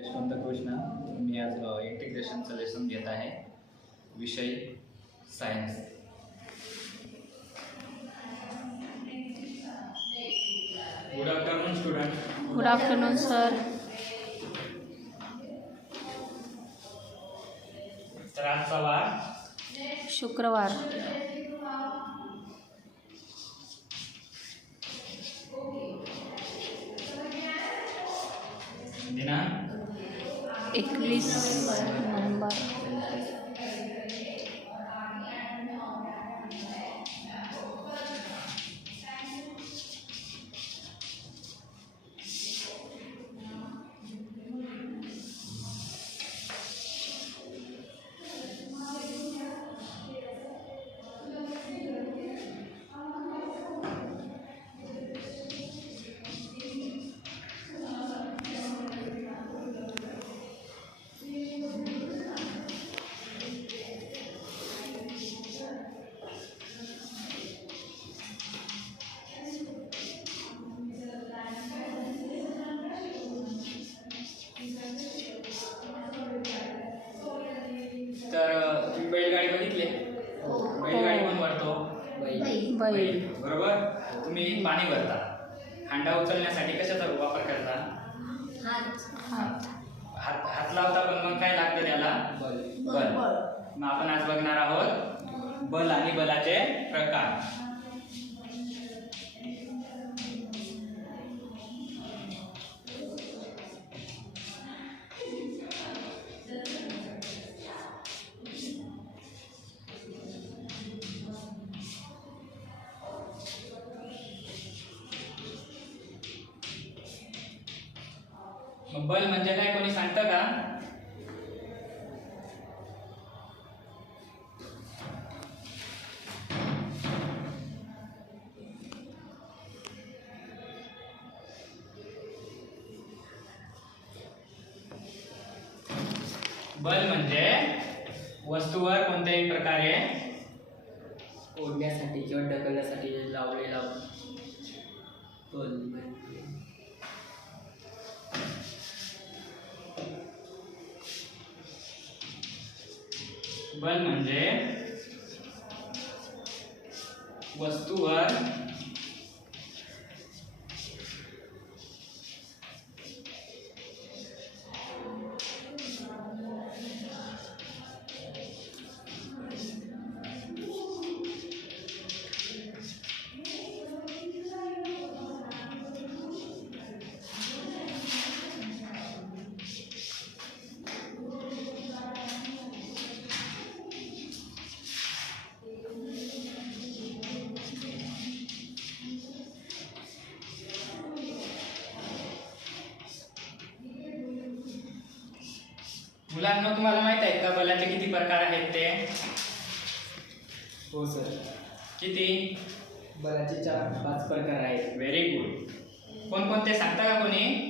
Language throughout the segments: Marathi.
यशवंत कृष्ण मी आज इंटिग्रेशनचं लेसन घेत आहे. विषय science good afternoon student good afternoon sir तर आजचा वार शुक्रवार. eclipse number बैल बरोबर? तुम्ही पाणी भरता. हांडा उचलण्यासाठी कशाचा वापर करता? हात. हात. हात लावता पण मग काय लागतं त्याला? बल. मग आपण आज बघणार आहोत बल आणि बलाचे प्रकार. बल म्हणजे काय कोणी सांगतं का? बल म्हणजे वस्तूवर कोणत्याही प्रकारे ओढण्यासाठी किंवा ढकलण्यासाठी लावलेला बल. बल म्हणजे वस्तूवर मुलांना तुम्हाला माहीत आहेत का बलाचे किती प्रकार आहेत ते? हो सर. किती? बलाचे चार पाच प्रकार आहेत. व्हेरी गुड कोणकोणते सांगता का कोणी?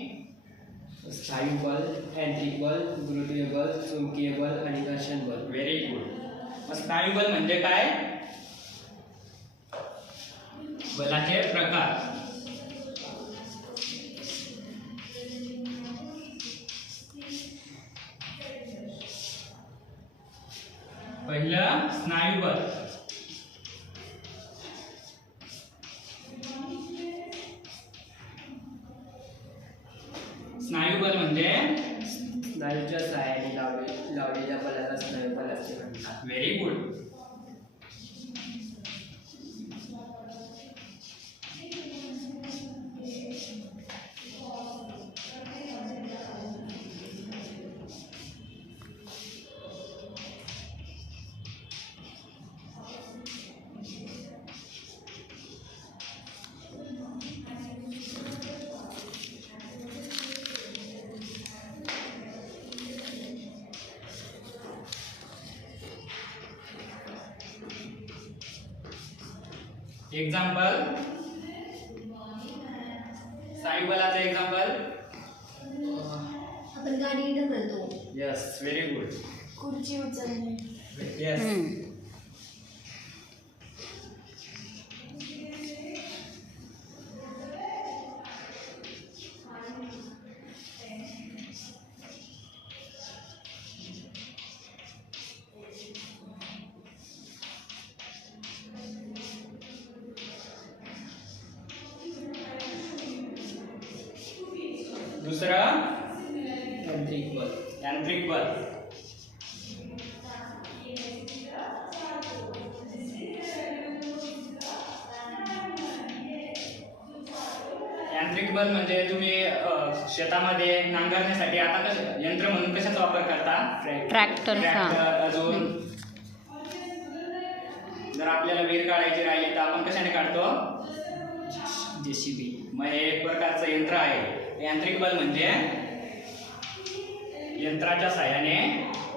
स्थायू बल अँट्रिक बल गुरुत्वीय बल चुंबकीय बल आणि घर्षण बल. व्हेरी गुड मग स्नायुबल म्हणजे काय? बलाचे प्रकार. पहिलं स्नायुबल एक्झाम्पल साईबलाचं एक्झाम्पल आपण गाडी ढकलतो. यस व्हेरी गुड खुर्ची उचलणे. येस दुसरं यांत्रिक बल. यांत्रिक बल. यांत्रिक बल म्हणजे तुम्ही शेतामध्ये नांगरण्यासाठी आता कसं यंत्र म्हणून कशाचा वापर करता? ट्रॅक्टर अजून? जर आपल्याला विहीर काढायची राहिली तर आपण कशाने काढतो? जेसीबी मग हे एक प्रकारचं यंत्र आहे. यांत्रिक बल म्हणजे यंत्राच्या साह्याने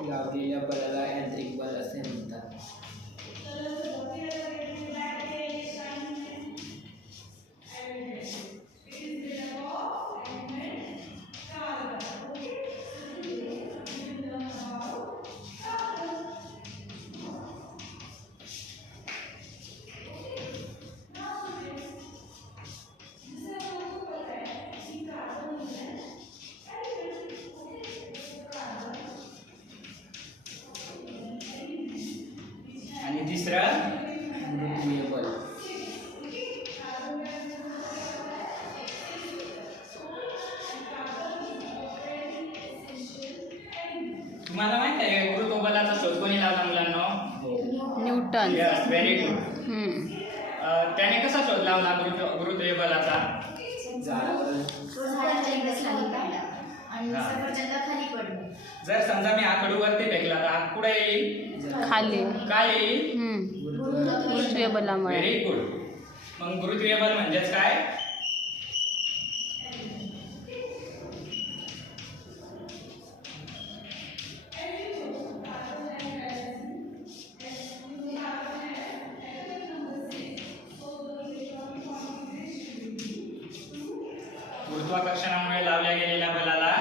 लावलेल्या बलाला यांत्रिक बल असे म्हणतात. तिसरं? गुरुत्वीय बल तुम्हाला माहीत आहे गुरुत्वबलाचा शोध कोणी लावला मुलांना? न्यूटन. यस व्हेरी गुड हम्म. त्याने कसा शोध लावला गुरुत्व गुरुत्वीय बलाचा झाडावर तो झाडाच्या इकडे खाली काढला. आणि. सफरचंदा खाली पडलं. जर समजा मी खडू वरती फेकला तर कुठे येईल? खाली. काय येईल? गुरुत्वीय बलामुळे व्हेरी गुड मग गुरुत्वीय बल म्हणजेच काय? गुरुत्वाकर्षणामुळे लावल्या गेलेल्या बलाला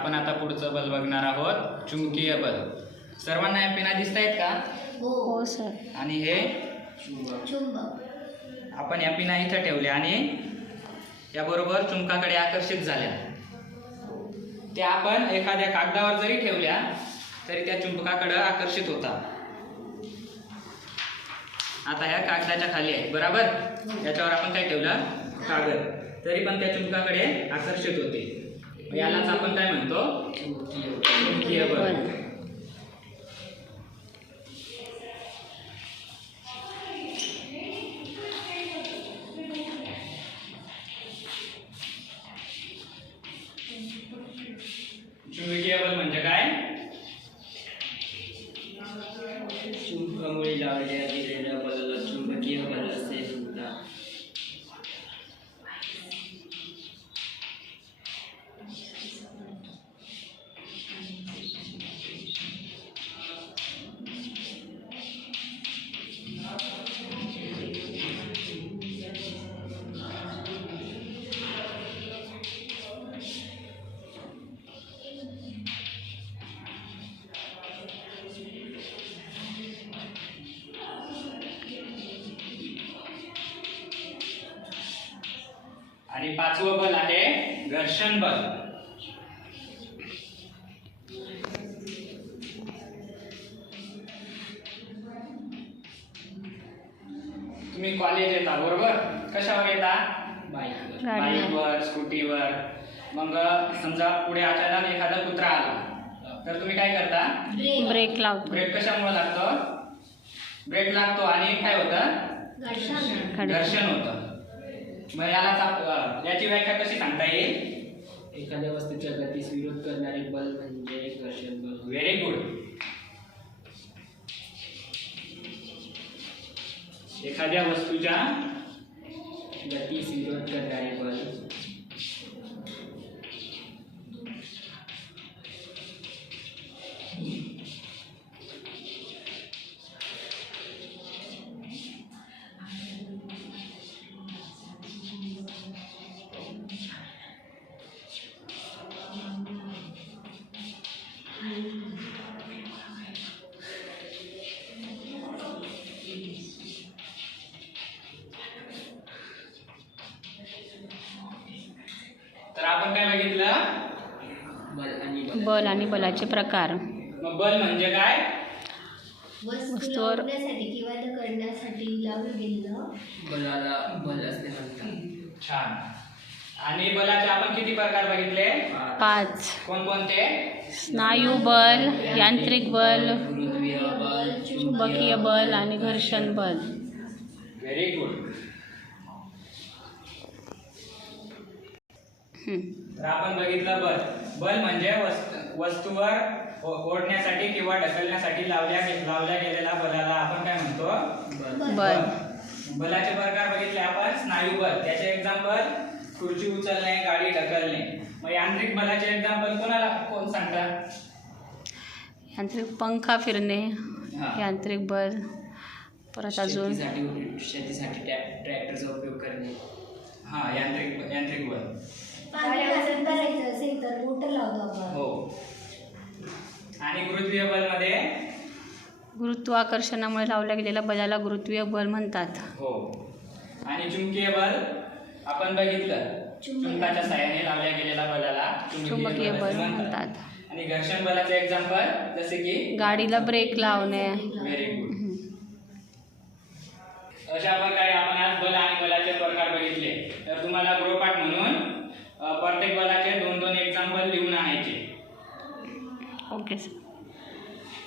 आपण आता पुढचं बल बघणार आहोत. चुंबकीय बल. सर्वांना या पिना दिसत आहेत का? हो. हो सर. आणि हे? चुंबक. आपण या पिना इथं ठेवल्या आणि याबरोबर चुंबकाकडे आकर्षित झाल्या. त्या आपण एखाद्या कागदावर जरी ठेवल्या तरी त्या चुंबकाकडे आकर्षित होतात आता ह्या कागदाच्या खाली आहे बरोबर? याच्यावर आपण काय ठेवलं? कागद. तरी पण त्या चुंबकाकडे आकर्षित होते. यालाच आपण काय म्हणतो? चुंबकीय बल आणि पाचवं बल आहे घर्षण बल. तुम्ही कॉलेज येता बरोबर? कशावर येता? बाईकवर. गाडीवर. बाईकवर स्कूटीवर. मग समजा पुढे अचानक एखादा कुत्रा आला तर तुम्ही काय करता? ब्रेक. ब्रेक लावतो. ब्रेक कशामुळे लागतो? ब्रेक लागतो आणि काय होतं. घर्षण होतं. मग याला याची व्याख्या कशी सांगता येईल? एखाद्या वस्तूच्या गतीस विरोध करणारे बल म्हणजे घर्षण बल व्हेरी गुड एखाद्या वस्तूच्या गतीस विरोध करणारे बल आणि बल बल आणि बलाचे प्रकार. बल म्हणजे काय? वस्तू वस्तूवर- लावण्यासाठी किंवा ते करण्यासाठी लावलं गेलेलं बलाला बल असते म्हणतात. छान. आणि बलाचे आपण किती प्रकार बघितले? पाच. कोणकोणते? स्नायू बल यांत्रिक बल गुरुत्वीय बल चुंबकीय बल आणि घर्षण बल. Very good. तर आपण बघितलं बल. बल म्हणजे वस्त- वस्तूवर ओढण्यासाठी किंवा ढकलण्यासाठी लावल्या लावल्या गेलेल्या बलाला आपण काय म्हणतो? बल. बल. बलाचे प्रकार बघितले आपण स्नायू बल त्याचे एक्झाम्पल खुर्ची उचलणे गाडी ढकलणे. मग यांत्रिक बलाचे एक्झाम्पल कोणाला कोण सांगतात यांत्रिक पंखा फिरणे. यांत्रिक बल परत अजून? शेतीसाठी शेतीसाठी ट्रॅ- ट्रॅक्टरचा उपयोग करणे. हा यांत्रिक यांत्रिक बल. पाणी गरम करायचं असेल तर मोटर लावतो आपण. हो. आणि गुरुत्वीय बलमध्ये? गुरुत्वाकर्षणामुळे लावल्या गेलेल्या बलाला गुरुत्वीय बल म्हणतात. हो. आणि चुंबकीय बल? आपण बघितलं. चुंबकीय. चुंबकाच्या साह्याने लावल्या गेलेल्या बलाला चुंबकीय बल असे म्हणतात. आणि घर्षण बलाचे एक्झाम्पल जसे की? गाडीला ब्रेक लावणे. Very good. अशा प्रकारे Márquez.